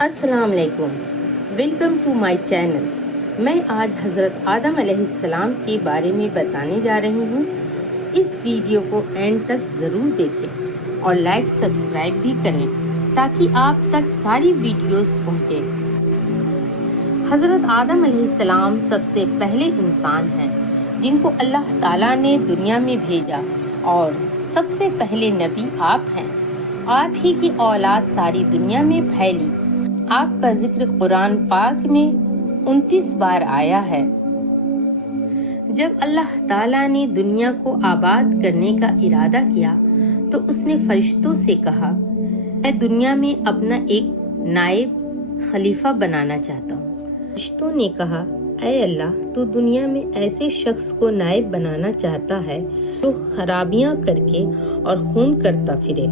السلام علیکم، welcome to my channel. میں آج حضرت آدم علیہ السلام کے بارے میں بتانے جا رہی ہوں۔ اس ویڈیو کو اینڈ تک ضرور دیکھیں اور لائک سبسکرائب بھی کریں تاکہ آپ تک ساری ویڈیوز پہنچیں۔ حضرت آدم علیہ السلام سب سے پہلے انسان ہیں جن کو اللہ تعالیٰ نے دنیا میں بھیجا، اور سب سے پہلے نبی آپ ہیں۔ آپ ہی کی اولاد ساری دنیا میں پھیلی۔ آپ کا ذکر قرآن پاک میں 29 بار آیا ہے۔ جب اللہ تعالیٰ نے دنیا کو آباد کرنے کا ارادہ کیا تو اس نے فرشتوں سے کہا، میں دنیا میں اپنا ایک نائب خلیفہ بنانا چاہتا ہوں۔ فرشتوں نے کہا، اے اللہ، تو دنیا میں ایسے شخص کو نائب بنانا چاہتا ہے جو خرابیاں کر کے اور خون کرتا پھرے۔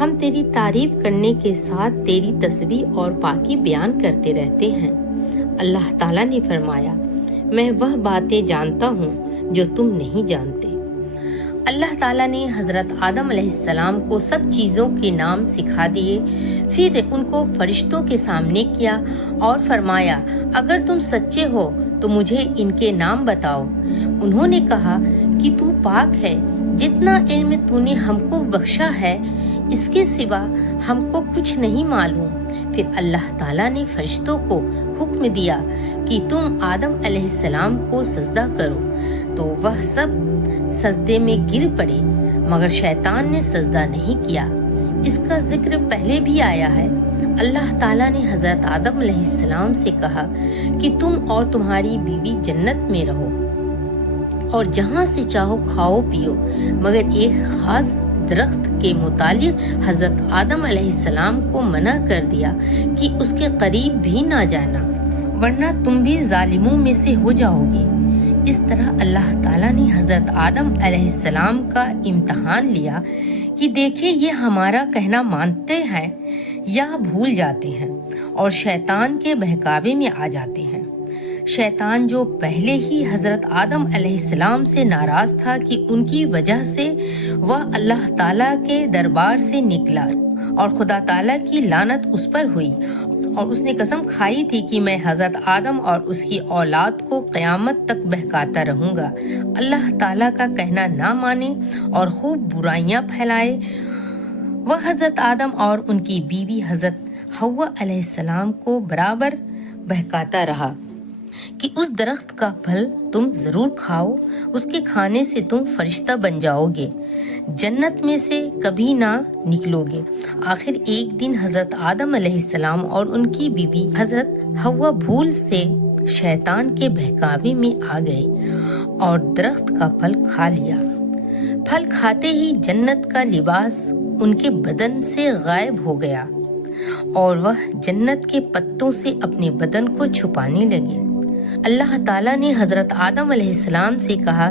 ہم تیری تعریف کرنے کے ساتھ تیری تسبیح اور پاکی بیان کرتے رہتے ہیں۔ اللہ تعالیٰ نے فرمایا، میں وہ باتیں جانتا ہوں جو تم نہیں جانتے۔ اللہ تعالیٰ نے حضرت آدم علیہ السلام کو سب چیزوں کے نام سکھا دیے، پھر ان کو فرشتوں کے سامنے کیا اور فرمایا، اگر تم سچے ہو تو مجھے ان کے نام بتاؤ۔ انہوں نے کہا کہ تو پاک ہے، جتنا علم تو نے ہم کو بخشا ہے اس کے سوا ہم کو کچھ نہیں معلوم۔ پھر اللہ تعالیٰ نے فرشتوں کو حکم دیا کہ تم آدم علیہ السلام کو سجدہ کرو، تو وہ سب سجدے میں گر پڑے، مگر شیطان نے سجدہ نہیں کیا۔ اس کا ذکر پہلے بھی آیا ہے۔ اللہ تعالیٰ نے حضرت آدم علیہ السلام سے کہا کہ تم اور تمہاری بیوی جنت میں رہو اور جہاں سے چاہو کھاؤ پیو، مگر ایک خاص درخت کے متعلق حضرت آدم علیہ السلام کو منع کر دیا کہ اس کے قریب بھی نہ جانا، ورنہ تم بھی ظالموں میں سے ہو جاؤ گے۔ اس طرح اللہ تعالیٰ نے حضرت آدم علیہ السلام کا امتحان لیا کہ دیکھیں یہ ہمارا کہنا مانتے ہیں یا بھول جاتے ہیں اور شیطان کے بہکاوے میں آ جاتے ہیں۔ شیطان جو پہلے ہی حضرت آدم علیہ السلام سے ناراض تھا کہ ان کی وجہ سے وہ اللہ تعالیٰ کے دربار سے نکلا اور خدا تعالیٰ کی لعنت اس پر ہوئی، اور اس نے قسم کھائی تھی کہ میں حضرت آدم اور اس کی اولاد کو قیامت تک بہکاتا رہوں گا۔ اللہ تعالیٰ کا کہنا نہ مانے اور خوب برائیاں پھیلائے۔ وہ حضرت آدم اور ان کی بیوی حضرت حوا علیہ السلام کو برابر بہکاتا رہا کہ اس درخت کا پھل تم ضرور کھاؤ، اس کے کھانے سے تم فرشتہ بن جاؤ گے، جنت میں سے کبھی نہ نکلو گے۔ آخر ایک دن حضرت آدم علیہ السلام اور ان کی بیوی حضرت حوا بھول سے شیطان کے بہکاوے میں آ گئے اور درخت کا پھل کھا لیا۔ پھل کھاتے ہی جنت کا لباس ان کے بدن سے غائب ہو گیا اور وہ جنت کے پتوں سے اپنے بدن کو چھپانے لگے۔ اللہ تعالیٰ نے حضرت آدم علیہ السلام سے کہا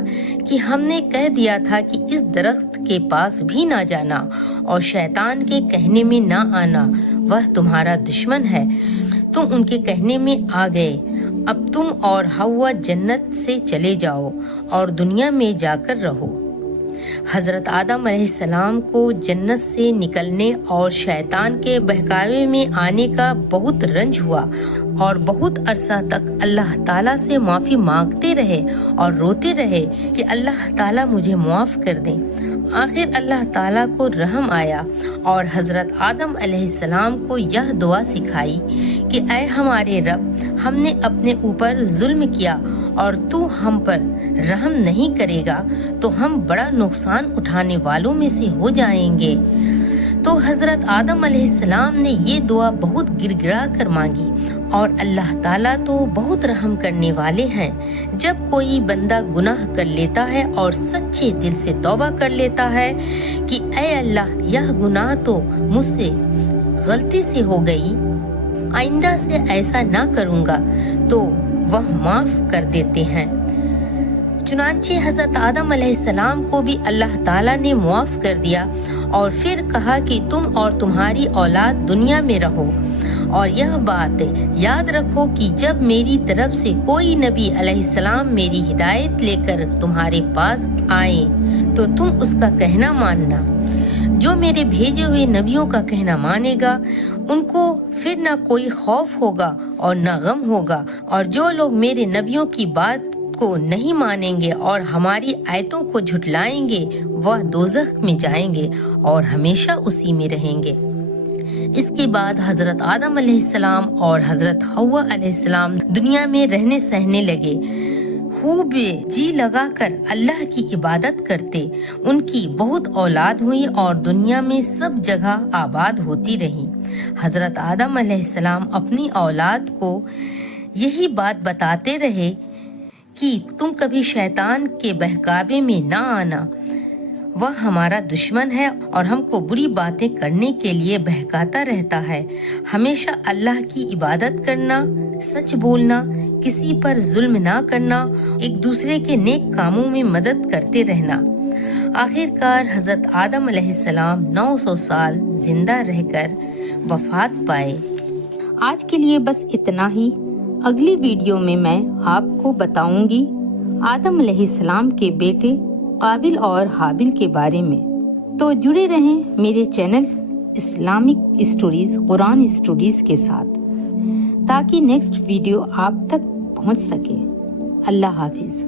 کہ ہم نے کہہ دیا تھا کہ اس درخت کے پاس بھی نہ جانا اور شیطان کے کہنے میں نہ آنا، وہ تمہارا دشمن ہے۔ تم ان کے کہنے میں آ گئے، اب تم اور حوا جنت سے چلے جاؤ اور دنیا میں جا کر رہو۔ حضرت آدم علیہ السلام کو جنت سے نکلنے اور شیطان کے بہکاوے میں آنے کا بہت رنج ہوا اور بہت عرصہ تک اللہ تعالیٰ سے معافی مانگتے رہے اور روتے رہے کہ اللہ تعالیٰ مجھے معاف کر دیں۔ آخر اللہ تعالیٰ کو رحم آیا اور حضرت آدم علیہ السلام کو یہ دعا سکھائی کہ اے ہمارے رب، ہم نے اپنے اوپر ظلم کیا اور تو ہم پر رحم نہیں کرے گا تو ہم بڑا نقصان اٹھانے والوں میں سے ہو جائیں گے۔ تو حضرت آدم علیہ السلام نے یہ دعا بہت گڑ گڑا کر مانگی، اور اللہ تعالیٰ تو بہت رحم کرنے والے ہیں۔ جب کوئی بندہ گناہ کر لیتا ہے اور سچے دل سے توبہ کر لیتا ہے کہ اے اللہ، یہ گناہ تو مجھ سے غلطی سے ہو گئی، آئندہ سے ایسا نہ کروں گا، تو وہ معاف کر دیتے ہیں۔ چنانچہ حضرت آدم علیہ السلام کو بھی اللہ تعالیٰ نے معاف کر دیا اور پھر کہا کہ تم اور تمہاری اولاد دنیا میں رہو، اور یہ بات یاد رکھو کہ جب میری طرف سے کوئی نبی علیہ السلام میری ہدایت لے کر تمہارے پاس آئے تو تم اس کا کہنا ماننا۔ جو میرے بھیجے ہوئے نبیوں کا کہنا مانے گا ان کو پھر نہ کوئی خوف ہوگا اور نہ غم ہوگا، اور جو لوگ میرے نبیوں کی بات کو نہیں مانیں گے اور ہماری آیتوں کو جھٹلائیں گے وہ دوزخ میں جائیں گے اور ہمیشہ اسی میں رہیں گے۔ اس کے بعد حضرت آدم علیہ السلام اور حضرت حوا علیہ السلام دنیا میں رہنے سہنے لگے، خوب جی لگا کر اللہ کی عبادت کرتے۔ ان کی بہت اولاد ہوئی اور دنیا میں سب جگہ آباد ہوتی رہی۔ حضرت آدم علیہ السلام اپنی اولاد کو یہی بات بتاتے رہے کہ تم کبھی شیطان کے بہکاوے میں نہ آنا، وہ ہمارا دشمن ہے اور ہم کو بری باتیں کرنے کے لیے بہکاتا رہتا ہے۔ ہمیشہ اللہ کی عبادت کرنا، سچ بولنا، کسی پر ظلم نہ کرنا، ایک دوسرے کے نیک کاموں میں مدد کرتے رہنا۔ آخر کار حضرت آدم علیہ السلام 900 سال زندہ رہ کر وفات پائے۔ آج کے لیے بس اتنا ہی۔ اگلی ویڈیو میں آپ کو بتاؤں گی آدم علیہ السلام کے بیٹے قابل اور حابل کے بارے میں۔ تو جڑے رہیں میرے چینل اسلامک اسٹوریز، قرآن اسٹوریز کے ساتھ تاکہ نیکسٹ ویڈیو آپ تک پہنچ سکے۔ اللہ حافظ۔